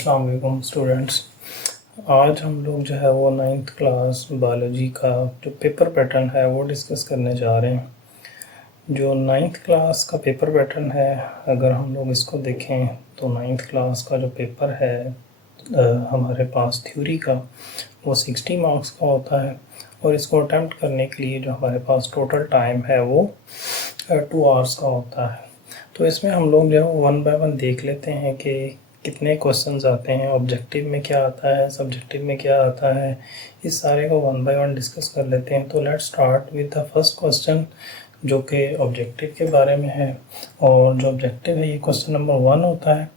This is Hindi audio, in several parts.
अस्सलाम वालेकुम स्टूडेंट्स। आज हम लोग जो है वो 9th क्लास बायोलॉजी का जो पेपर पैटर्न है वो डिस्कस करने जा रहे हैं। जो 9th क्लास का पेपर पैटर्न है, अगर हम लोग इसको देखें तो 9th क्लास का जो पेपर है हमारे पास थ्योरी का वो 60 मार्क्स का होता है और इसको अटैम्प्ट करने के लिए जो हमारे पास टोटल टाइम है वो 2 आवर्स का होता है। तो इसमें हम लोग जो है वन बाय वन देख लेते हैं कि कितने क्वेश्चंस आते हैं, ऑब्जेक्टिव में क्या आता है, सब्जेक्टिव में क्या आता है, इस सारे को वन बाय वन डिस्कस कर लेते हैं। तो let's start with the first question जो कि ऑब्जेक्टिव के बारे में है। और जो ऑब्जेक्टिव है ये क्वेश्चन नंबर 1 होता है।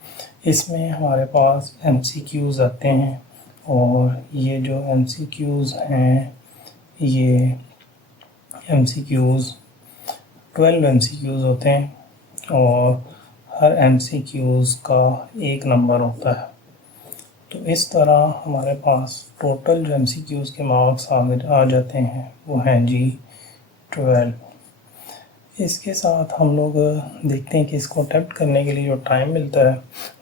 इसमें हमारे पास MCQs आते हैं और ये जो MCQs हैं ये MCQs 12 MCQs होते हैं और हर MCQs का 1 नंबर होता है। तो इस तरह हमारे पास टोटल जो MCQs के मार्क्स आ जाते हैं वो हैं जी 12। इसके साथ हम लोग देखते हैं कि इसको अटैम्प्ट करने के लिए जो टाइम मिलता है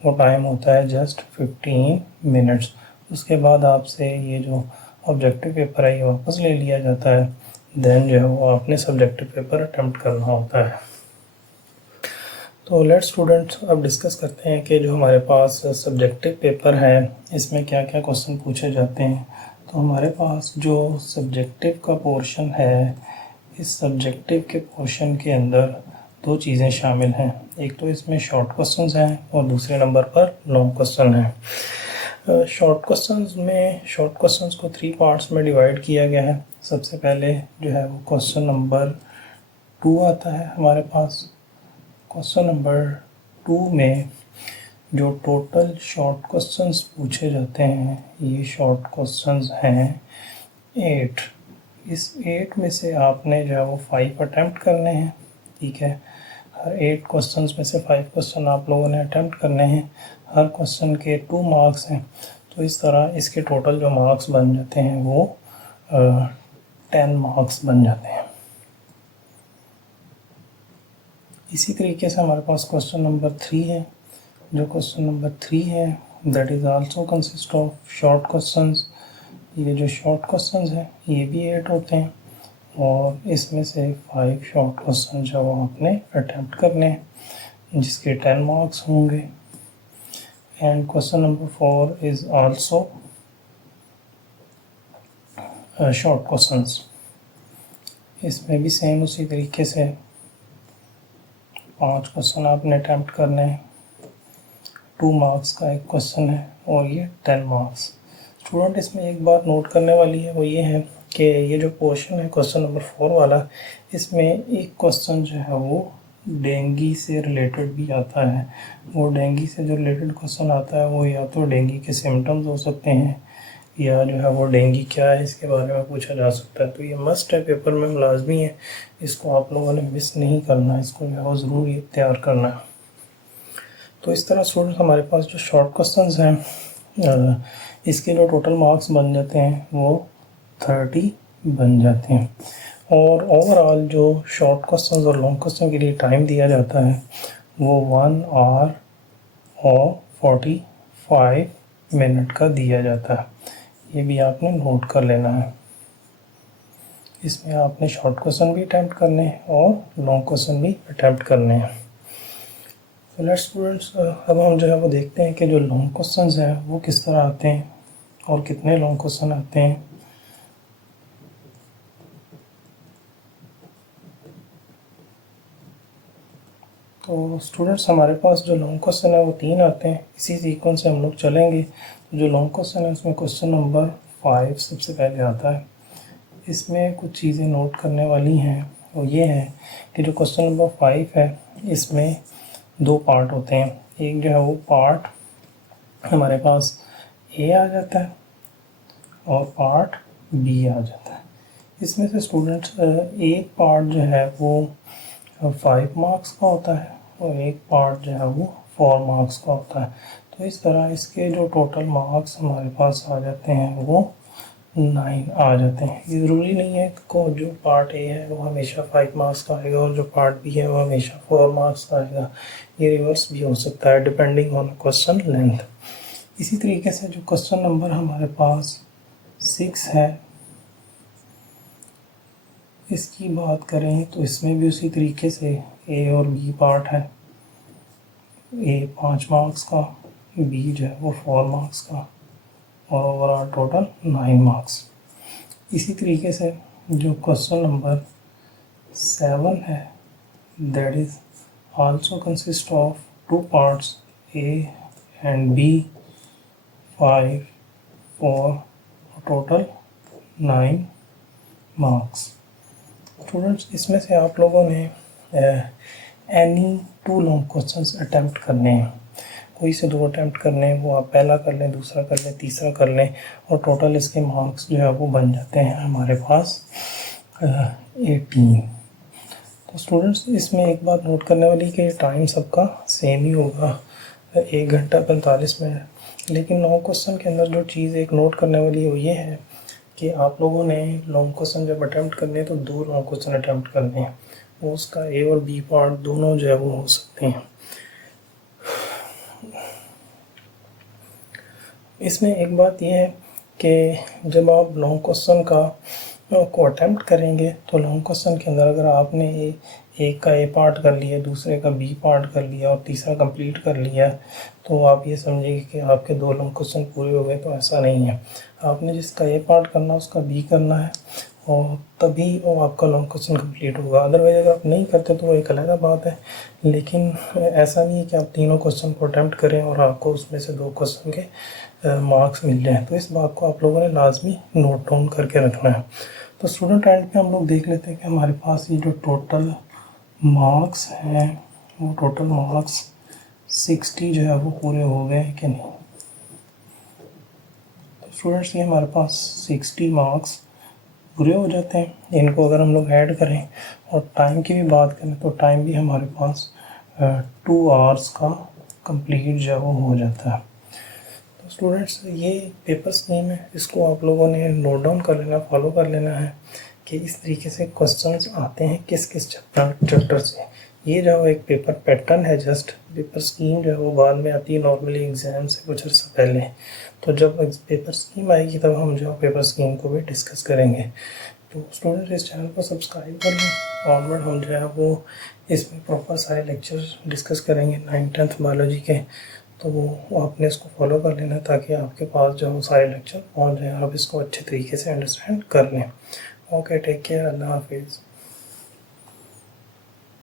वो टाइम होता है जस्ट 15 मिनट्स। उसके बाद आपसे ये जो ऑब्जेक्टिव पेपर है ये वापस ले लिया जाता है। देन जो है वो आपने सब्जेक्टिव पेपर अटैम्प्ट करना होता है। तो लेट्स स्टूडेंट्स अब डिस्कस करते हैं कि जो हमारे पास सब्जेक्टिव पेपर है इसमें क्या क्या क्वेश्चन पूछे जाते हैं। तो हमारे पास जो सब्जेक्टिव का पोर्शन है, इस सब्जेक्टिव के पोर्शन के अंदर 2 चीज़ें शामिल हैं। एक तो इसमें शॉर्ट क्वेश्चंस हैं और दूसरे नंबर पर लॉन्ग क्वेश्चन हैं। शॉर्ट क्वेश्चंस को 3 पार्ट्स में डिवाइड किया गया है। सबसे पहले जो है वो क्वेश्चन नंबर 2 आता है हमारे पास। क्वेश्चन नंबर 2 में जो टोटल शॉर्ट क्वेश्चंस पूछे जाते हैं ये शॉर्ट क्वेश्चंस हैं 8। इस 8 में से आपने जो है वो 5 अटैम्प्ट करने हैं। ठीक है, हर 8 क्वेश्चंस में से 5 क्वेश्चन आप लोगों ने अटैम्प्ट करने हैं। हर क्वेश्चन के 2 मार्क्स हैं। तो इस तरह इसके टोटल जो मार्क्स बन जाते हैं वो 10 मार्क्स बन जाते हैं। इसी तरीके से हमारे पास क्वेश्चन नंबर 3 है। जो क्वेश्चन नंबर 3 है that is also consist of short questions. ये जो शॉर्ट क्वेश्चंस हैं ये भी 8 होते हैं और इसमें से 5 शॉर्ट क्वेश्चन जो आपने अटैम्प्ट करने हैं जिसके 10 मार्क्स होंगे। And question number 4 is also short questions. इसमें भी सेम उसी तरीके से 5 क्वेश्चन आपने अटैम्प्ट करने हैं। 2 मार्क्स का एक क्वेश्चन है और ये 10 मार्क्स। स्टूडेंट इसमें एक बात नोट करने वाली है वो ये है कि ये जो पोर्शन है क्वेश्चन नंबर 4 वाला, इसमें एक क्वेश्चन जो है वो डेंगू से रिलेटेड भी आता है। वो डेंगू से जो रिलेटेड क्वेश्चन आता है वो या तो डेंगू के सिम्टम्स हो सकते हैं या जो है वो डेंगू क्या है इसके बारे में पूछा जा सकता है। तो ये मस्ट है, पेपर में लाजमी है, इसको आप लोगों ने मिस नहीं करना, इसको जो है वो ज़रूर तैयार करना है। तो इस तरह स्टूडेंट हमारे पास जो शॉर्ट क्वेश्चंस हैं इसके जो टोटल मार्क्स बन जाते हैं वो 30 बन जाते हैं। और ओवरऑल जो शॉर्ट क्वेश्चंस और लॉन्ग क्वेश्चन के लिए टाइम दिया जाता है वो 1 आवर और 45 मिनट का दिया जाता है। ये भी आपने नोट कर लेना है। इसमें आपने शॉर्ट क्वेश्चन भी अटैम्प्ट करने हैं और लॉन्ग क्वेश्चन भी अटैम्प्ट करने हैं। तो लेट्स स्टूडेंट्स अब हम जो है वो देखते हैं कि जो लॉन्ग क्वेश्चंस हैं वो किस तरह आते हैं और कितने लॉन्ग क्वेश्चन आते हैं। तो स्टूडेंट्स हमारे पास जो लॉन्ग क्वेश्चन है वो 3 आते हैं। इसी सीक्वेंस से हम लोग चलेंगे। जो लॉन्ग क्वेश्चन है उसमें क्वेश्चन नंबर 5 सबसे पहले आता है। इसमें कुछ चीज़ें नोट करने वाली हैं वो ये है कि जो क्वेश्चन नंबर 5 है इसमें 2 पार्ट होते हैं। एक जो है वो पार्ट हमारे पास ए आ जाता है और पार्ट बी आ जाता है। इसमें से स्टूडेंट्स एक पार्ट जो है वो 5 मार्क्स का होता है और एक पार्ट जो है वो 4 मार्क्स का होता है। तो इस तरह इसके जो टोटल मार्क्स हमारे पास आ जाते हैं वो 9 आ जाते हैं। ये ज़रूरी नहीं है कि जो पार्ट ए है वो हमेशा 5 मार्क्स का आएगा और जो पार्ट बी है वो हमेशा 4 मार्क्स का आएगा। ये रिवर्स भी हो सकता है डिपेंडिंग ऑन क्वेश्चन लेंथ। इसी तरीके से जो क्वेश्चन नंबर हमारे पास 6 है, इसकी बात करें तो इसमें भी उसी तरीके से ए और बी पार्ट है। ए 5 मार्क्स का, बी जो है वो 4 मार्क्स का, और ओवरऑल टोटल 9 मार्क्स। इसी तरीके से जो क्वेश्चन नंबर 7 है, that is also consist of 2 parts A and B, 5, 4, total 9 marks. Students, इसमें से आप लोगों ने एनी 2 लॉन्ग क्वेश्चंस अटैम्प्ट करने हैं। कोई से 2 अटैम्प्ट करने हैं, वो आप पहला कर लें, दूसरा कर लें, तीसरा कर लें, और टोटल इसके मार्क्स जो है वो बन जाते हैं हमारे पास 18। तो स्टूडेंट्स, इसमें एक बात नोट करने वाली कि टाइम सबका सेम ही होगा, 1 घंटा 45 मिनट। लेकिन लॉन्ग क्वेश्चन के अंदर जो चीज़ एक नोट करने वाली वो ये है कि आप लोगों ने लॉन्ग क्वेश्चन जब अटैम्प्ट करने हैं तो 2 लॉन्ग क्वेश्चन अटैम्प्ट करने हैं। वो उसका ए और बी पार्ट दोनों जो है वो हो सकते हैं। इसमें एक बात यह है कि जब आप लॉन्ग क्वेश्चन को अटैम्प्ट करेंगे तो लॉन्ग क्वेश्चन के अंदर अगर आपने एक का ए पार्ट कर लिया, दूसरे का बी पार्ट कर लिया और तीसरा कंप्लीट कर लिया, तो आप ये समझिए कि आपके 2 लॉन्ग क्वेश्चन पूरे हो गए। तो ऐसा नहीं है, आपने जिसका ए पार्ट करना उसका बी करना है, और तभी वो आपका लॉन्ग क्वेश्चन कंप्लीट होगा। अदरवाइज अगर आप नहीं करते तो वो एक अलग बात है, लेकिन ऐसा नहीं है कि आप तीनों क्वेश्चन को अटैम्प्ट करें और आपको उसमें से 2 क्वेश्चन के मार्क्स मिल जाएँ। तो इस बात को आप लोगों ने लाजमी नोट डाउन करके रखना है। तो स्टूडेंट एंड पे हम लोग देख लेते हैं कि हमारे पास ये जो टोटल मार्क्स हैं, वो टोटल मार्क्स 60 जो है वो पूरे हो गए कि नहीं। तो स्टूडेंट्स, ये हमारे पास 60 मार्क्स पूरे हो जाते हैं। इनको अगर हम लोग ऐड करें और टाइम की भी बात करें तो टाइम भी हमारे पास 2 आवर्स का कंप्लीट जो है वो हो जाता है। तो स्टूडेंट्स, ये पेपर स्कीम है, इसको आप लोगों ने नोट डाउन कर लेना, फॉलो कर लेना है कि इस तरीके से क्वेश्चंस आते हैं किस किस चैप्टर से। ये जो एक पेपर पैटर्न है, जस्ट पेपर स्कीम जो है वो बाद में आती है नॉर्मली एग्ज़ाम से कुछ अर्सा पहले। तो जब पेपर स्कीम आएगी तब हम जो पेपर स्कीम को भी डिस्कस करेंगे। तो स्टूडेंट्स, इस चैनल को सब्सक्राइब कर लें। ऑनवर्ड हम जो है वो इसमें प्रॉपर सारे लेक्चर डिस्कस करेंगे 9th 10th बायोलॉजी के। तो वो आपने इसको फॉलो कर लेना ताकि आपके पास जो सारे लेक्चर पहुँच जाए, आप इसको अच्छे तरीके से अंडरस्टैंड कर लें। ओके, टेक केयर, अल्लाह हाफिज़।